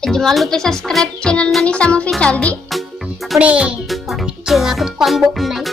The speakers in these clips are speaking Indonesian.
Jangan lupa subscribe channel Nani sama Visaldi. Pre, jangan aku combo naik.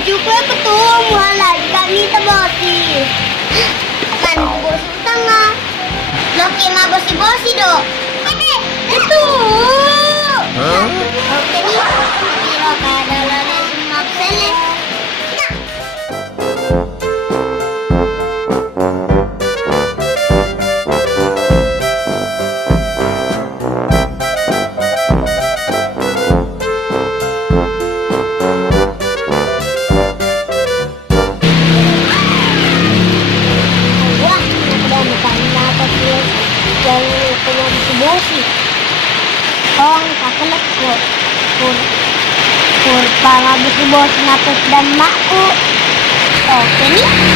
Juga betul mulai kami terbosi. Kan bos utang lo kema bosi dong. Itu. Oke nih. Kira kada lagi semap sele. Kakelet pur para bos napet dan makku. Oke nih.